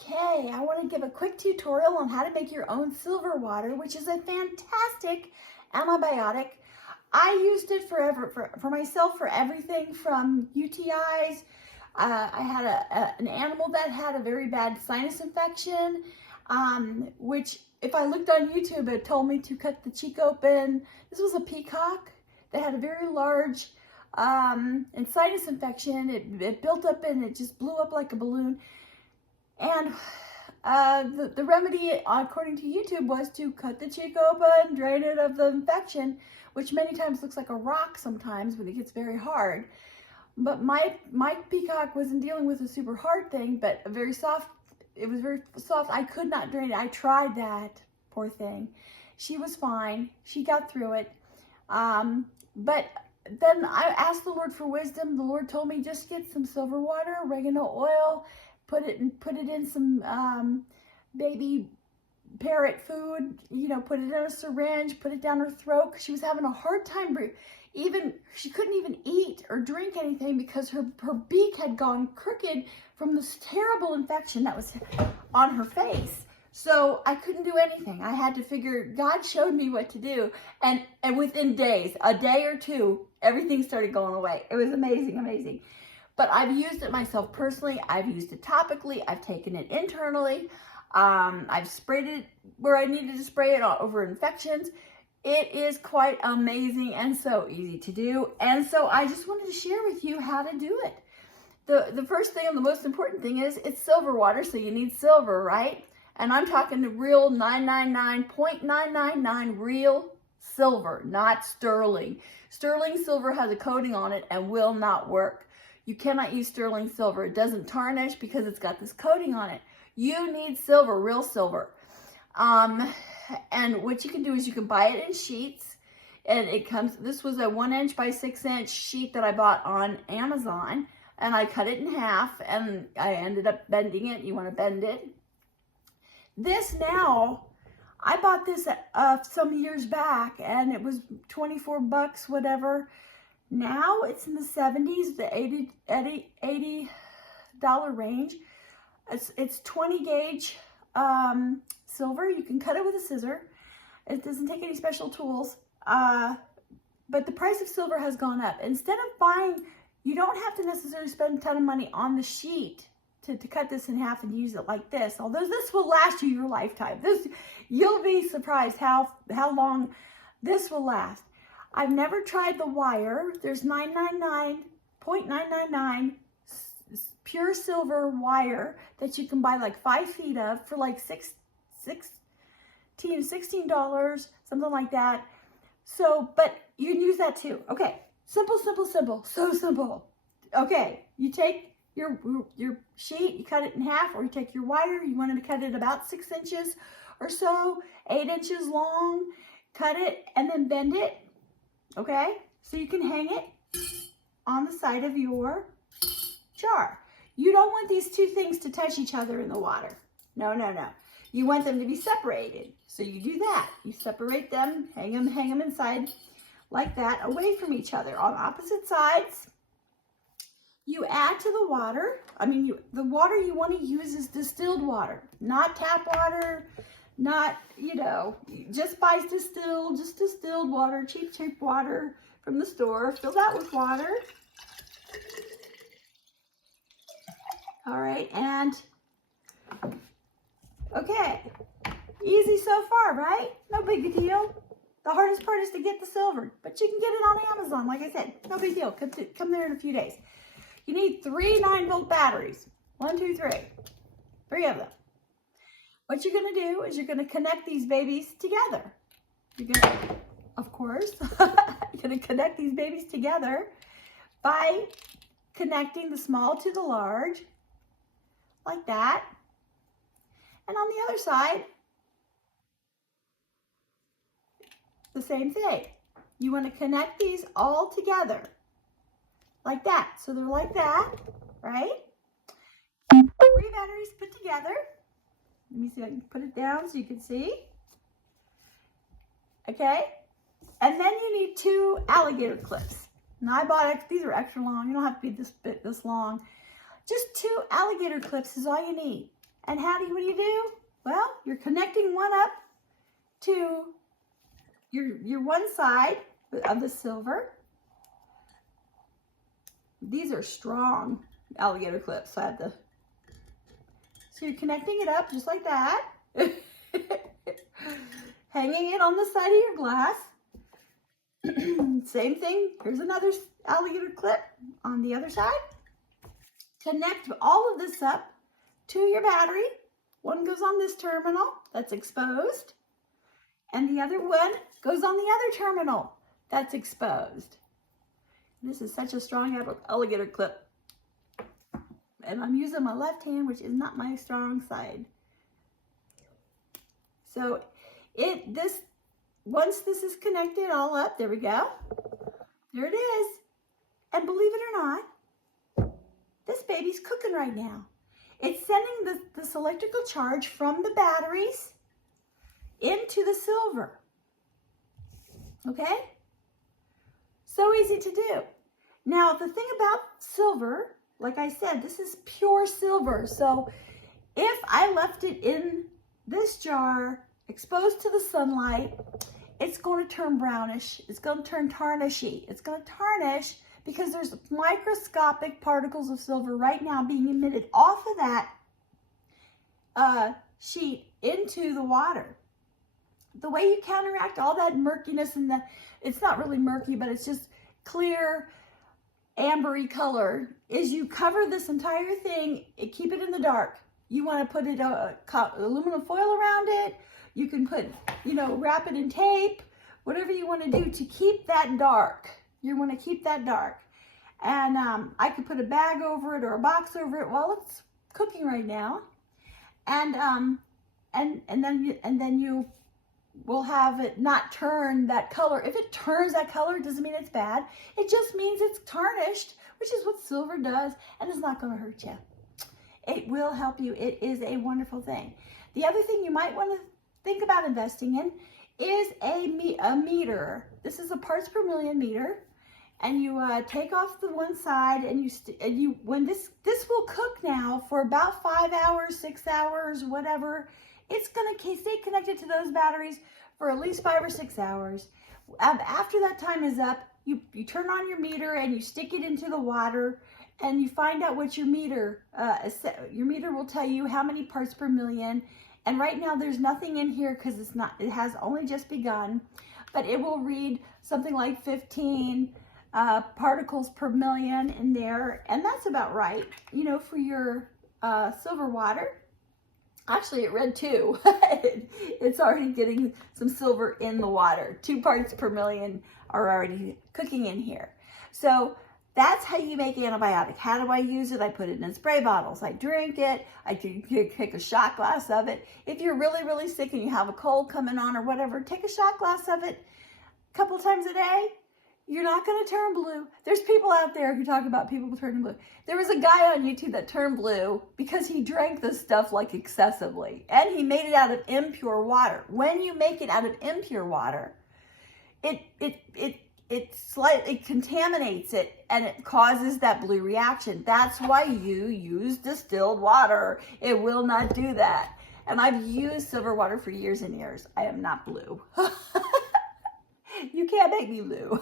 Okay, I want to give a quick tutorial on how to make your own silver water, which is a fantastic antibiotic. I used it for myself for everything from UTIs. I had an animal that had a very bad sinus infection, which if I looked on YouTube, it told me to cut the cheek open. This was a peacock that had a very large and sinus infection. It built up and it just blew up like a balloon. And the remedy, according to YouTube, was to cut the cheek open, drain it of the infection, which many times looks like a rock sometimes when it gets very hard. But my peacock wasn't dealing with a super hard thing, but a very soft. It was very soft. I could not drain it. I tried that. Poor thing. She was fine. She got through it. But then I asked the Lord for wisdom. The Lord told me just get some silver water, oregano oil, put it in some baby parrot food, put it in a syringe, put it down her throat. She was having a hard time she couldn't even eat or drink anything because her beak had gone crooked from this terrible infection that was on her face. So I couldn't do anything. I had to figure, God showed me what to do. And within days, a day or two, everything started going away. It was amazing, amazing. But I've used it myself personally. I've used it topically. I've taken it internally. I've sprayed it where I needed to spray it over infections. It is quite amazing and so easy to do. And so I just wanted to share with you how to do it. The first thing and the most important thing is it's silver water, so you need silver, right? And I'm talking the real 999.999 real silver, not sterling. Sterling silver has a coating on it and will not work. You cannot use sterling silver. It doesn't tarnish because it's got this coating on it. You need silver, real silver. And what you can do is you can buy it in sheets. And this was a 1 inch by 6 inch sheet that I bought on Amazon. And I cut it in half and I ended up bending it. You want to bend it. This now, I bought this some years back and it was 24 bucks, whatever. Now it's in the 70s, the $80 range. It's 20 gauge silver. You can cut it with a scissor. It doesn't take any special tools. But the price of silver has gone up. Instead of buying, you don't have to necessarily spend a ton of money on the sheet to cut this in half and use it like this. Although this will last you your lifetime. You'll be surprised how long this will last. I've never tried the wire. There's 999.999 pure silver wire that you can buy like 5 feet of for like $16, something like that. So, but you can use that too. Okay, simple, simple, simple, so simple. Okay, you take your sheet, you cut it in half, or you take your wire, you want to cut it about 6 inches or so, 8 inches long, cut it and then bend it. Okay, so you can hang it on the side of your jar. You don't want these two things to touch each other in the water. No, no, no. You want them to be separated. So you do that. You separate them, hang them inside like that, away from each other on opposite sides. You add to the water. The water you want to use is distilled water, not tap water, not, just buy distilled water, cheap water from the store. Fill that with water. All right, and okay, easy so far, right? No big deal. The hardest part is to get the silver, but you can get it on Amazon, like I said. No big deal. Come there in a few days. You need 3 9-volt batteries. 1, 2, 3. 3 of them. What you're going to do is you're going to connect these babies together. Of course, you're going to connect these babies together by connecting the small to the large, like that. And on the other side, the same thing. You want to connect these all together, like that. So they're like that, right? 3 batteries put together. Let me see if I can put it down so you can see. Okay. And then you need 2 alligator clips. Now I bought it. These are extra long. You don't have to be this long. Just 2 alligator clips is all you need. And what do you do? Well, you're connecting one up to your one side of the silver. These are strong alligator clips, so so you're connecting it up just like that. Hanging it on the side of your glass. Same thing, here's another alligator clip on the other side. Connect all of this up to your battery. One goes on this terminal that's exposed, and the other one goes on the other terminal that's exposed. This is such a strong alligator clip. And I'm using my left hand, which is not my strong side. So once this is connected all up, there we go. There it is. And believe it or not, this baby's cooking right now. It's sending this electrical charge from the batteries into the silver. Okay? So easy to do. Now, the thing about silver, like I said, this is pure silver. So if I left it in this jar, exposed to the sunlight, it's going to turn brownish. It's going to turn tarnishy. It's going to tarnish because there's microscopic particles of silver right now being emitted off of that sheet into the water. The way you counteract all that murkiness and it's not really murky, but it's just clear, ambery color, is you cover this entire thing, keep it in the dark. You want to put it aluminum foil around it. You can put, wrap it in tape, whatever you want to do to keep that dark. You want to keep that dark. And I could put a bag over it or a box over it while it's cooking right now. And then you will have it not turn that color. If it turns that color, it doesn't mean it's bad. It just means it's tarnished, which is what silver does, and it's not going to hurt you. It will help you. It is a wonderful thing. The other thing you might want to think about investing in is a meter. This is a parts per million meter, and you take off the one side, and when this will cook now for about 5 hours, 6 hours, whatever. It's going to stay connected to those batteries for at least 5 or 6 hours. After that time is up, you turn on your meter and you stick it into the water, and you find out what your meter will tell you how many parts per million. And right now there's nothing in here because it has only just begun, but it will read something like 15 particles per million in there, and that's about right, for your silver water. Actually, it read 2. It's already getting some silver in the water. 2 parts per million are already cooking in here. So that's how you make antibiotic. How do I use it? I put it in spray bottles. I drink it. I take a shot glass of it. If you're really, really sick and you have a cold coming on or whatever, take a shot glass of it a couple times a day. You're not going to turn blue. There's people out there who talk about people turning blue. There was a guy on YouTube that turned blue because he drank this stuff like excessively, and he made it out of impure water. When you make it out of impure water, it slightly contaminates it, and it causes that blue reaction. That's why you use distilled water. It will not do that. And I've used silver water for years and years. I am not blue. You can't make me blue.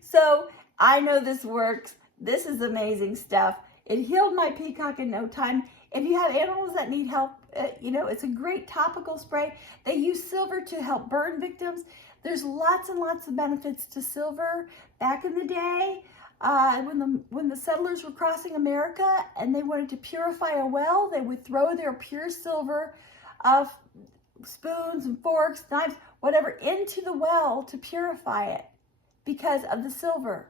So I know this works. This is amazing stuff. It healed my peacock in no time. If you have animals that need help, it's a great topical spray. They use silver to help burn victims. There's lots and lots of benefits to silver. Back in the day, when the settlers were crossing America and they wanted to purify a well, they would throw their pure silver spoons and forks, knives, whatever, into the well to purify it because of the silver.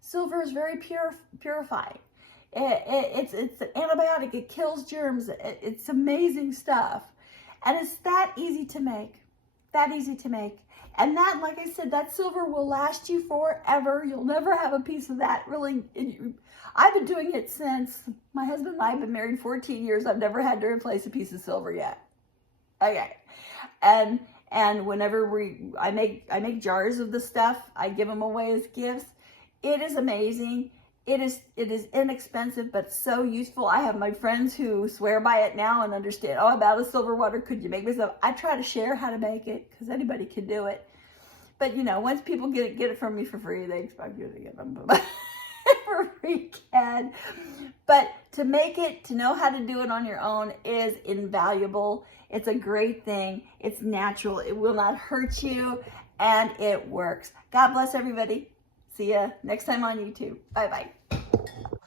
Silver is very purifying. It's an antibiotic. It kills germs. It's amazing stuff. And it's that easy to make. That easy to make. And that, like I said, that silver will last you forever. You'll never have a piece of that really. I've been doing it since my husband and I have been married 14 years. I've never had to replace a piece of silver yet. Okay. And whenever I make jars of the stuff, I give them away as gifts. It is amazing. It is inexpensive, but so useful. I have my friends who swear by it now and understand, oh, about a silver water, could you make this up? I try to share how to make it because anybody can do it. But you know, once people get it from me for free, they expect you to give them for free, can. But to make it, to know how to do it on your own is invaluable. It's a great thing. It's natural. It will not hurt you, and it works. God bless everybody. See ya next time on YouTube. Bye-bye.